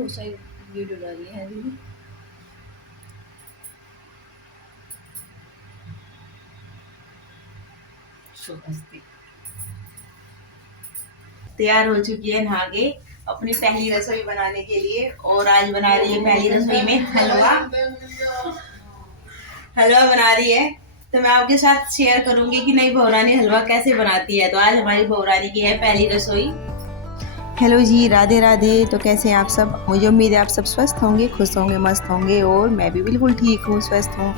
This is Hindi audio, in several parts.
बहुत सारी वीडियो डाली है दीदी। तैयार हो चुकी है नहा के अपनी पहली रसोई बनाने के लिए, और आज बना रही है पहली रसोई में हलवा। हलवा बना रही है तो मैं आपके साथ शेयर करूंगी कि नई बहुरानी हलवा कैसे बनाती है। तो आज हमारी बहुरानी की है पहली रसोई। हेलो जी, राधे राधे। तो कैसे हैं आप सब? मुझे उम्मीद है आप सब स्वस्थ होंगे, खुश होंगे, मस्त होंगे, और मैं भी बिल्कुल ठीक हूँ, स्वस्थ हूँ।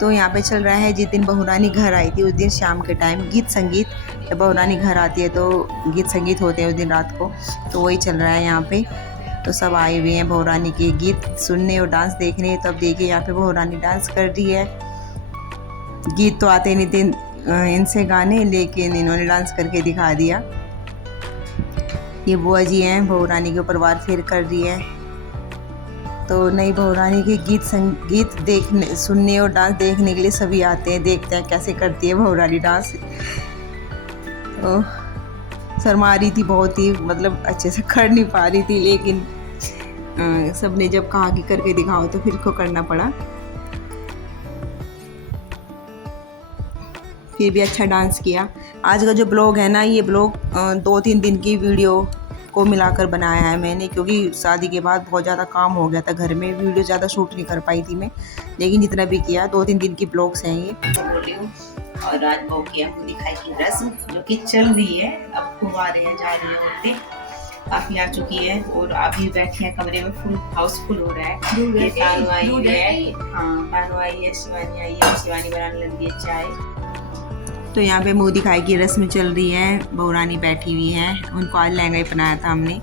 तो यहाँ पे चल रहा है, जिस दिन बहुरानी घर आई थी उस दिन शाम के टाइम गीत संगीत। जब बहुरानी घर आती है तो गीत संगीत होते हैं उस दिन रात को, तो वही चल रहा है यहाँ पे। तो सब आए हुए हैं बहुरानी के गीत सुनने और डांस देखने। तो अब देखिए यहाँ पे बहुरानी डांस कर रही है। गीत तो आते नहीं थे इनसे गाने, लेकिन इन्होंने डांस करके दिखा दिया। ये बुआ जी हैं, बहुरानी के ऊपर वार फेर कर रही है। तो नई बहुरानी के गीत संगीत देखने, सुनने और डांस देखने के लिए सभी आते हैं, देखते हैं कैसे करती है बहुरानी डांस। तो शर्मा रही थी बहुत ही, मतलब अच्छे से कर नहीं पा रही थी, लेकिन सबने जब कहा कि करके दिखाओ तो फिर को करना पड़ा। फिर भी अच्छा डांस किया। आज का जो ब्लॉग है ना, ये ब्लॉग 2-3 दिन की वीडियो को मिलाकर बनाया है मैंने, क्योंकि शादी के बाद बहुत ज़्यादा काम हो गया था घर में, वीडियो ज़्यादा शूट नहीं कर पाई थी मैं, लेकिन जितना भी किया 2-3 दिन की ब्लॉग्स हैं ये। और आज बहू की हमको दिखाई की रस्म जो कि चल रही है, अब खूब आ रहे हैं, जा रही है औरतें, काफी आ चुकी है, और अभी बैठे हैं कमरे में, फुल हाउसफुल हो रहा है। ये तानू आई है, हाँ तानू आई है, शिवानी आई है, शिवानी बनाने लगी है चाय। तो यहाँ पे मुँह दिखाई की रस्म चल रही है, बहुरानी बैठी हुई है, उनको आज लहंगा ही पहनाया था हमने,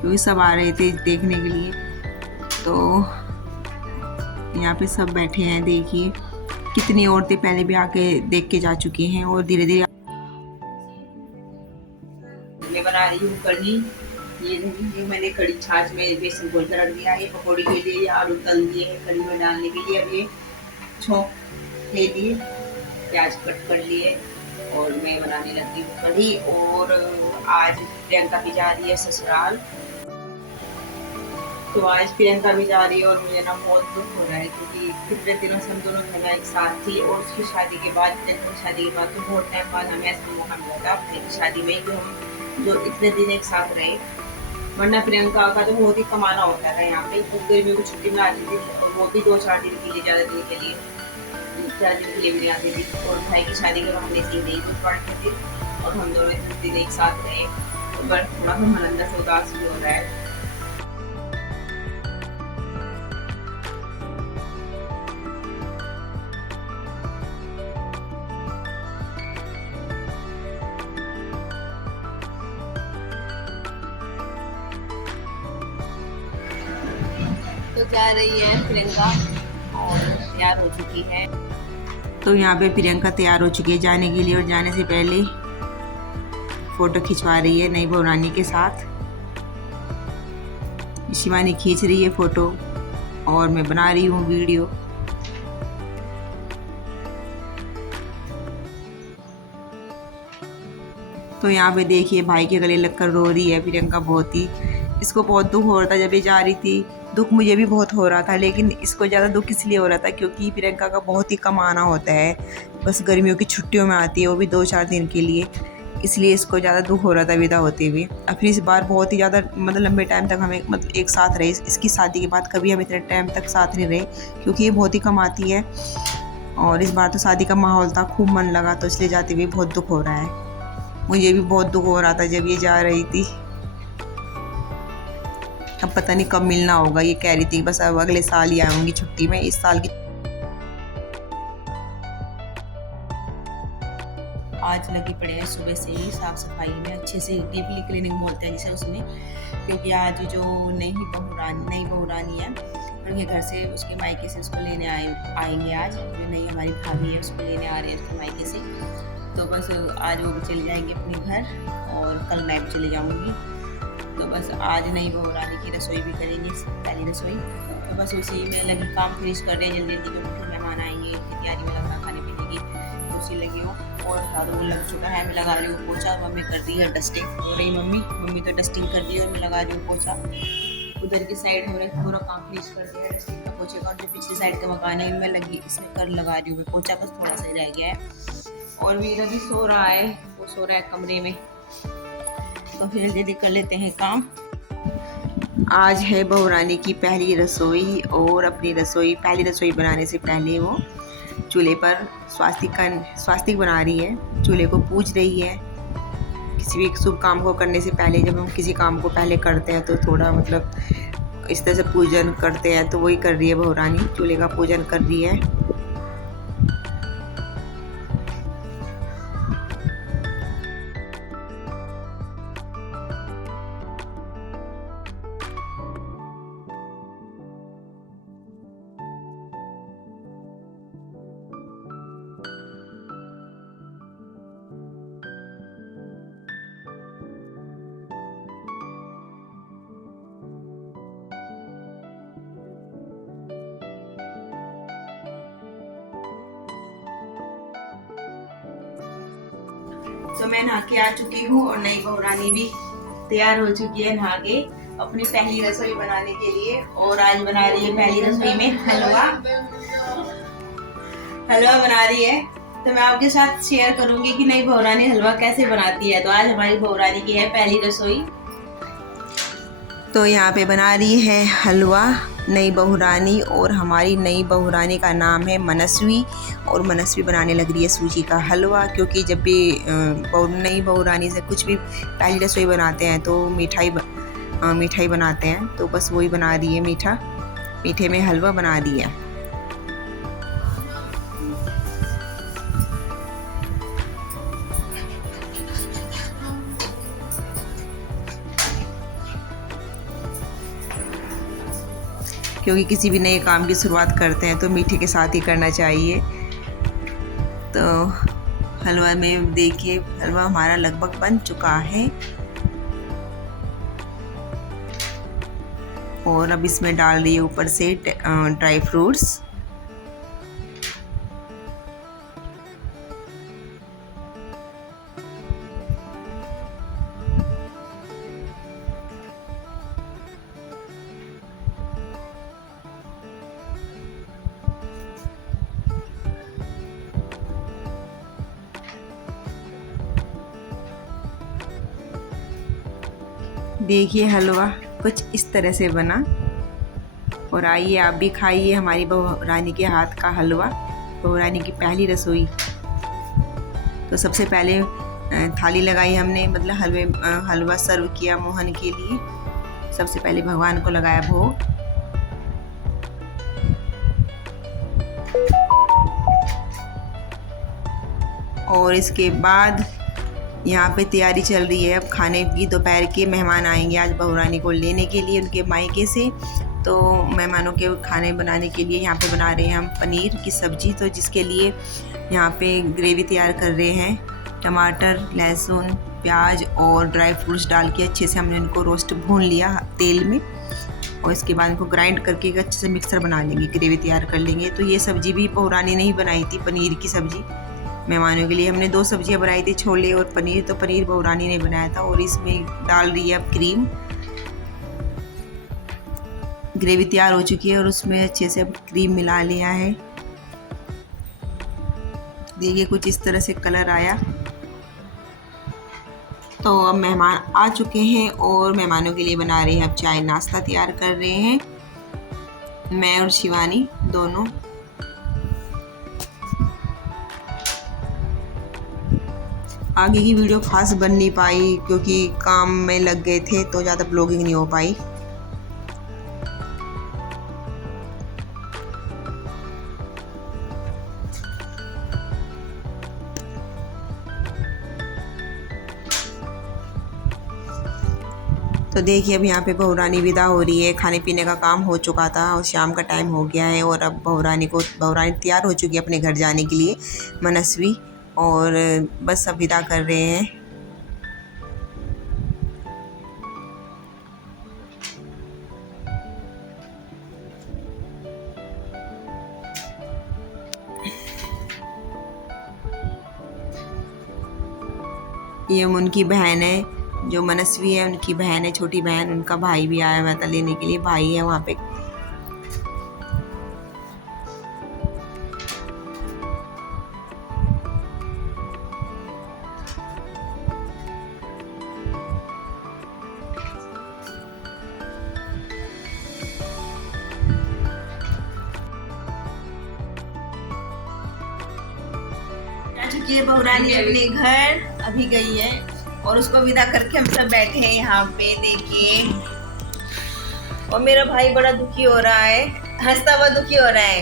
क्योंकि सब आ रहे थे देखने के लिए। तो यहाँ पे सब बैठे हैं, देखिए कितनी औरतें पहले भी आके देख के जा चुकी हैं, और धीरे धीरे मैं बना रही हूँ कढ़ी। ये मैंने कढ़ी छाछ में बेसन घोल कर रख दिया है, पकौड़ी के लिए आलू तल दिए कढ़ी में डालने के लिए। अब ये छोंक ले लिए, प्याज कट कर लिए, और मैं बनाने लगी हूँ कढ़ी। और आज प्रियंका भी जा रही है ससुराल, तो आज प्रियंका भी जा रही है, और मुझे ना बहुत दुख हो रहा है, क्योंकि कितने दिनों से हम दोनों घर एक साथ थी, और उसकी शादी के बाद, प्रियंका की शादी के बाद तो बहुत टाइम बाद हमें ऐसा मौका मिला था अपने की शादी में कि हम जो इतने दिन एक साथ रहे। वरना प्रियंका का तो बहुत ही कमाना होता था यहाँ पे, तो गर्मी की छुट्टी में आती थी, और वो भी 2-4 दिन के लिए, ज़्यादा दिन के लिए, 4 दिन के लिए भी नहीं आती थी। और भाई की शादी के बहाने से नहीं कुछ पढ़ते थे, और हम दोनों इतने दिन एक साथ रहे, तो बस थोड़ा सा मन अंदर से उदास भी हो रहा है। तो जा रही है प्रियंका, और तैयार हो चुकी है। तो यहाँ पे प्रियंका तैयार हो चुकी है जाने के लिए, और जाने से पहले फोटो खिंचवा रही है नई बहुरानी के साथ। शिवानी खींच रही है फोटो, और मैं बना रही हूँ वीडियो। तो यहाँ पे देखिए भाई के गले लगकर रो रही है प्रियंका, बहुत ही, इसको बहुत दुख हो रहा था जब ये जा रही थी। दुख मुझे भी बहुत हो रहा था, लेकिन इसको ज़्यादा दुख इसलिए हो रहा था क्योंकि प्रियंका का बहुत ही कम आना होता है, बस गर्मियों की छुट्टियों में आती है, वो भी 2-4 दिन के लिए, इसलिए इसको ज़्यादा दुख हो रहा था विदा होते हुए। और फिर इस बार बहुत ही ज़्यादा, मतलब लंबे टाइम तक हमें, मतलब एक साथ रहे, इसकी शादी के बाद कभी हम इतने टाइम तक साथ नहीं रहे, क्योंकि ये बहुत ही कम आती है। और इस बार तो शादी का माहौल था, खूब मन लगा, तो इसलिए जाते हुए बहुत दुख हो रहा है। मुझे भी बहुत दुख हो रहा था जब ये जा रही थी। अब पता नहीं कब मिलना होगा, ये कह रही थी बस अब अगले साल ही आऊँगी छुट्टी में, इस साल की। आज लगी पड़े हैं सुबह से ही साफ सफाई में, अच्छे से डीपली क्लीनिंग बोलते हैं जिसे उसमें, क्योंकि आज जो नई बहुरानी है, उनके घर से, उसके मायके से उसको लेने आएंगे आज, जो नई हमारी भाभी है उसको लेने आ रहे हैं उसके मायके से। तो बस आज वो चले जाएंगे अपने घर, और कल मैं भी चले जाऊँगी। तो बस आज नई बहुरानी की रसोई भी करेंगे, पहली रसोई। तो बस उसी में लगी, काम फिनिश कर रहे हैं जल्दी जल्दी, क्योंकि फिर मेहमान आएंगे, तैयारी में लगना खाने पीने की, तो उसी लगी हो। और झाड़ू लग चुका है, मैं लगा रही हूँ पोछा, मम्मी कर रही है डस्टिंग, हो रही मम्मी तो डस्टिंग कर रही है, और मैं लगा रही हूँ पोछा। उधर की साइड हमने पूरा काम फिनिश कर दिया है। डस्टिंग का, पोछे का, और जो पिछली साइड का मकान है इनमें लगी, इसमें कर लगा रही हूँ मैं। पोछा बस थोड़ा सा रह गया है। और वीरा भी सो रहा है, वो सो रहा है कमरे में। तो फिर जल्दी कर लेते हैं काम। आज है बहुरानी की पहली रसोई, और अपनी पहली रसोई बनाने से पहले वो चूल्हे पर स्वास्तिक बना रही है, चूल्हे को पूज रही है। किसी भी शुभ काम को करने से पहले, जब हम किसी काम को पहले करते हैं तो थोड़ा मतलब इस तरह से पूजन करते हैं, तो वही कर रही है बहुरानी, चूल्हे का पूजन कर रही है। तो मैं नहा के आ चुकी हूँ और नई बहुरानी भी तैयार हो चुकी है नहा के अपनी पहली रसोई बनाने के लिए। और आज बना रही है पहली रसोई में हलवा बना रही है। तो मैं आपके साथ शेयर करूंगी कि नई बहुरानी हलवा कैसे बनाती है। तो आज हमारी बहुरानी की है पहली रसोई। तो यहाँ पे बना रही है हलवा नई बहुरानी, और हमारी नई बहुरानी का नाम है मनस्वी। और मनस्वी बनाने लग रही है सूजी का हलवा, क्योंकि जब भी नई बहुरानी से कुछ भी पहली रसोई बनाते हैं तो मिठाई बनाते हैं, तो बस वही बना रही है, मीठे में हलवा बना रही है। क्योंकि किसी भी नए काम की शुरुआत करते हैं तो मीठे के साथ ही करना चाहिए। तो हलवा में देखिए, हलवा हमारा लगभग बन चुका है। और अब इसमें डाल रही है ऊपर से ड्राई फ्रूट्स। देखिए हलवा कुछ इस तरह से बना। और आइए आप भी खाइए हमारी बहुरानी के हाथ का हलवा, बहुरानी की पहली रसोई। तो सबसे पहले थाली लगाई हमने, मतलब हलवा सर्व किया मोहन के लिए। सबसे पहले भगवान को लगाया भोग। और इसके बाद यहाँ पे तैयारी चल रही है अब खाने की। दोपहर के मेहमान आएंगे आज बहुरानी को लेने के लिए उनके मायके से। तो मेहमानों के खाने बनाने के लिए यहाँ पे बना रहे हैं हम पनीर की सब्ज़ी। तो जिसके लिए यहाँ पे ग्रेवी तैयार कर रहे हैं। टमाटर, लहसुन, प्याज और ड्राई फ्रूट्स डाल के अच्छे से हमने इनको रोस्ट भून लिया तेल में। और इसके बाद इनको ग्राइंड करके एक अच्छे से मिक्सर बना लेंगे, ग्रेवी तैयार कर लेंगे। तो ये सब्ज़ी भी बहुरानी ने ही बनाई थी, पनीर की सब्ज़ी। मेहमानों के लिए हमने 2 सब्जियां बनाई थी, छोले और पनीर। तो पनीर बहुरानी ने बनाया था। और इसमें डाल रही है अब क्रीम। ग्रेवी तैयार हो चुकी है और उसमें अच्छे से अब क्रीम मिला लिया है। देखिए कुछ इस तरह से कलर आया। तो अब मेहमान आ चुके हैं और मेहमानों के लिए बना रहे हैं अब चाय नाश्ता तैयार कर रहे हैं, मैं और शिवानी दोनों। आगे की वीडियो खास बन नहीं पाई क्योंकि काम में लग गए थे, तो ज़्यादा ब्लॉगिंग नहीं हो पाई। तो देखिए अब यहाँ पे बहुरानी विदा हो रही है। खाने पीने का काम हो चुका था और शाम का टाइम हो गया है। और अब बहुरानी तैयार हो चुकी है अपने घर जाने के लिए, मनस्वी। और बस अब विदा कर रहे हैं। ये उनकी बहन है, जो मनस्वी है उनकी बहन है, छोटी बहन, उनका भाई भी आया हुआ था लेने के लिए, भाई है वहाँ पे। चुकी है बहुरानी अपने घर, अभी गई है और उसको विदा करके हम सब बैठे हैं यहाँ पे। देखिए, और मेरा भाई बड़ा दुखी हो रहा है, हंसता हुआ दुखी हो रहा है,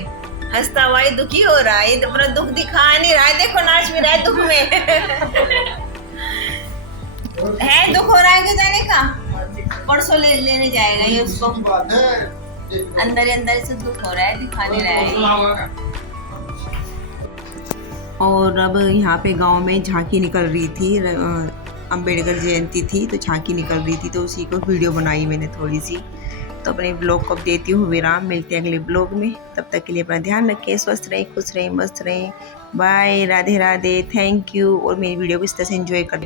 हंसता हुआ ही दुखी हो रहा है। ये तो अपना दुख दिखा नहीं रहा है, देखो नाच भी रहा है दुख में। है दुख हो रहा है कि जाने का, परसों लेने जाएगा ये उसको, अंदर अंदर से दुख हो रहा है, दिखा नहीं रहा है। और अब यहाँ पे गांव में झांकी निकल रही थी, अंबेडकर जयंती थी तो झांकी निकल रही थी, तो उसी को वीडियो बनाई मैंने थोड़ी सी। तो अपने ब्लॉग को अब देती हूँ विराम, मिलते हैं अगले ब्लॉग में। तब तक के लिए अपना ध्यान रखें, स्वस्थ रहें, खुश रहें, मस्त रहें। Bye, Radhe Radhe, thank you. और मेरी वीडियो को इस तरह से एंजॉय कर